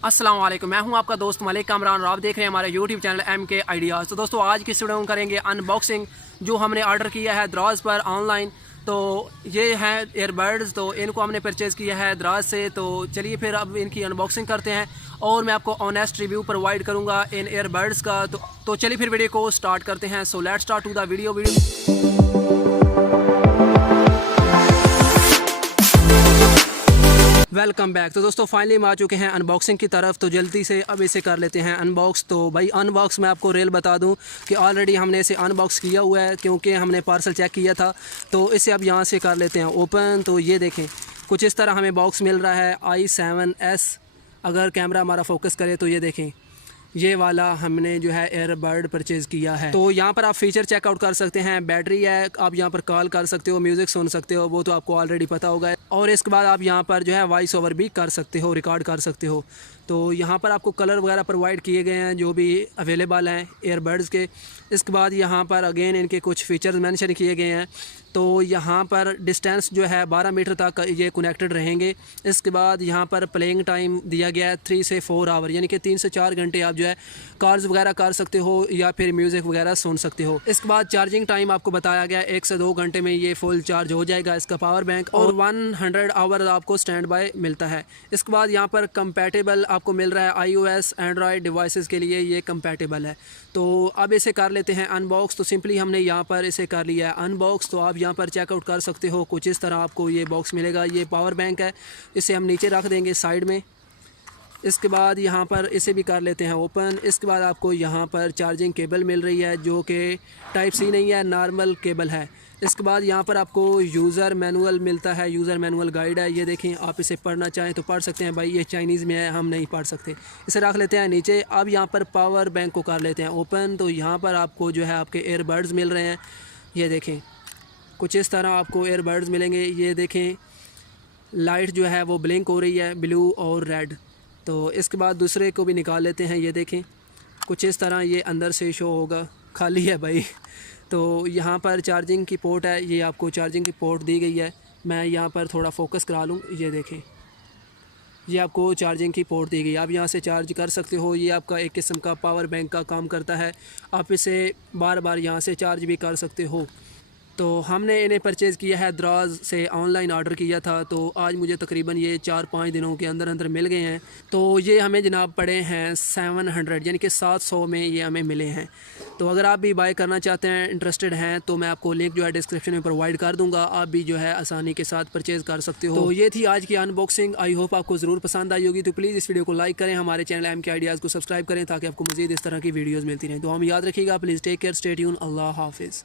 अस्सलाम वालेकुम, मैं हूं आपका दोस्त मलिक कामरान और आप देख रहे हैं हमारे यूट्यूब चैनल MK आइडियाज़। तो दोस्तों आज की वीडियो में करेंगे अनबॉक्सिंग जो हमने ऑर्डर किया है दराज पर ऑनलाइन। तो ये हैं एयरबड्स, तो इनको हमने परचेज़ किया है दराज से। तो चलिए फिर अब इनकी अनबॉक्सिंग करते हैं और मैं आपको ऑनेस्ट रिव्यू प्रोवाइड करूँगा इन एयरबड्स का। तो चलिए फिर वीडियो को स्टार्ट करते हैं। So let's start to the video. Welcome back. तो दोस्तों फाइनली हम आ चुके हैं अनबॉक्सिंग की तरफ। तो जल्दी से अब इसे कर लेते हैं अनबॉक्स। तो भाई अनबॉक्स मैं आपको रियल बता दूं कि ऑलरेडी हमने इसे अनबॉक्स किया हुआ है क्योंकि हमने पार्सल चेक किया था। तो इसे अब यहाँ से कर लेते हैं ओपन। तो ये देखें कुछ इस तरह हमें बॉक्स मिल रहा है i7s। अगर कैमरा हमारा फोकस करे तो ये देखें ये वाला हमने जो है एयरबड परचेज़ किया है। तो यहाँ पर आप फीचर चेकआउट कर सकते हैं। बैटरी है, आप यहाँ पर कॉल कर सकते हो, म्यूज़िक सुन सकते हो, वो तो आपको ऑलरेडी पता होगा। और इसके बाद आप यहाँ पर जो है वॉइस ओवर भी कर सकते हो, रिकॉर्ड कर सकते हो। तो यहाँ पर आपको कलर वगैरह प्रोवाइड किए गए हैं जो भी अवेलेबल हैं एयरबड्स के। इसके बाद यहाँ पर अगेन इनके कुछ फ़ीचर्स मेंशन किए गए हैं। तो यहाँ पर डिस्टेंस जो है 12 मीटर तक ये कनेक्टेड रहेंगे। इसके बाद यहाँ पर प्लेइंग टाइम दिया गया है 3 से 4 आवर, यानी कि 3 से 4 घंटे आप जो है कॉल्स वगैरह कर सकते हो या फिर म्यूज़िक वगैरह सुन सकते हो। इसके बाद चार्जिंग टाइम आपको बताया गया 1 से 2 घंटे में ये फुल चार्ज हो जाएगा इसका पावर बैंक। और 100 आवर आपको स्टैंड बाय मिलता है। इसके बाद यहाँ पर कंपैटिबल आपको मिल रहा है iOS एंड्रॉयड डिवाइसेस के लिए ये कंपैटिबल है। तो अब इसे कर लेते हैं अनबॉक्स। तो सिंपली हमने यहाँ पर इसे कर लिया है अनबॉक्स। तो आप यहाँ पर चेकआउट कर सकते हो कुछ इस तरह आपको ये बॉक्स मिलेगा। ये पावर बैंक है, इसे हम नीचे रख देंगे साइड में। इसके बाद यहाँ पर इसे भी कर लेते हैं ओपन। इसके बाद आपको यहाँ पर चार्जिंग केबल मिल रही है जो कि टाइप सी नहीं है, नॉर्मल केबल है। इसके बाद यहाँ पर आपको यूज़र मैनुअल मिलता है, यूज़र मैनुअल गाइड है। ये देखें, आप इसे पढ़ना चाहें तो पढ़ सकते हैं। भाई ये चाइनीज़ में है, हम नहीं पढ़ सकते, इसे रख लेते हैं नीचे। अब यहाँ पर पावर बैंक को कर लेते हैं ओपन। तो यहाँ पर आपको जो है आपके एयरबड्स मिल रहे हैं। ये देखें कुछ इस तरह आपको एयरबड्स मिलेंगे। ये देखें लाइट जो है वो ब्लिंक हो रही है, ब्लू और रेड। तो इसके बाद दूसरे को भी निकाल लेते हैं। ये देखें कुछ इस तरह ये अंदर से शो होगा, खाली है भाई। तो यहाँ पर चार्जिंग की पोर्ट है, ये आपको चार्जिंग की पोर्ट दी गई है। मैं यहाँ पर थोड़ा फोकस करा लूँ। ये देखें ये आपको चार्जिंग की पोर्ट दी गई, आप यहाँ से चार्ज कर सकते हो। ये आपका एक किस्म का पावर बैंक का काम करता है, आप इसे बार बार यहाँ से चार्ज भी कर सकते हो। तो हमने इन्हें परचेज़ किया है दराज से, ऑनलाइन ऑर्डर किया था। तो आज मुझे तकरीबन ये 4-5 दिनों के अंदर अंदर मिल गए हैं। तो ये हमें जनाब पड़े हैं 700, यानी कि 700 में ये हमें मिले हैं। तो अगर आप भी बाय करना चाहते हैं, इंटरेस्टेड हैं, तो मैं आपको लिंक जो है डिस्क्रिप्शन में प्रोवाइड कर दूंगा। आप भी जो है आसानी के साथ परचेज़ कर सकते हो। तो ये थी आज की अनबॉक्सिंग। आई होप आपको ज़रूर पसंद आई होगी। तो प्लीज़ इस वीडियो को लाइक करें, हमारे चैनल MK आइडियाज़ को सब्सक्राइब करें ताकि आपको मज़ीद इस तरह की वीडियोज़ मिलती रहें। तो हम याद रखिएगा, please take care, stay tune, अल्लाह हाफिज़।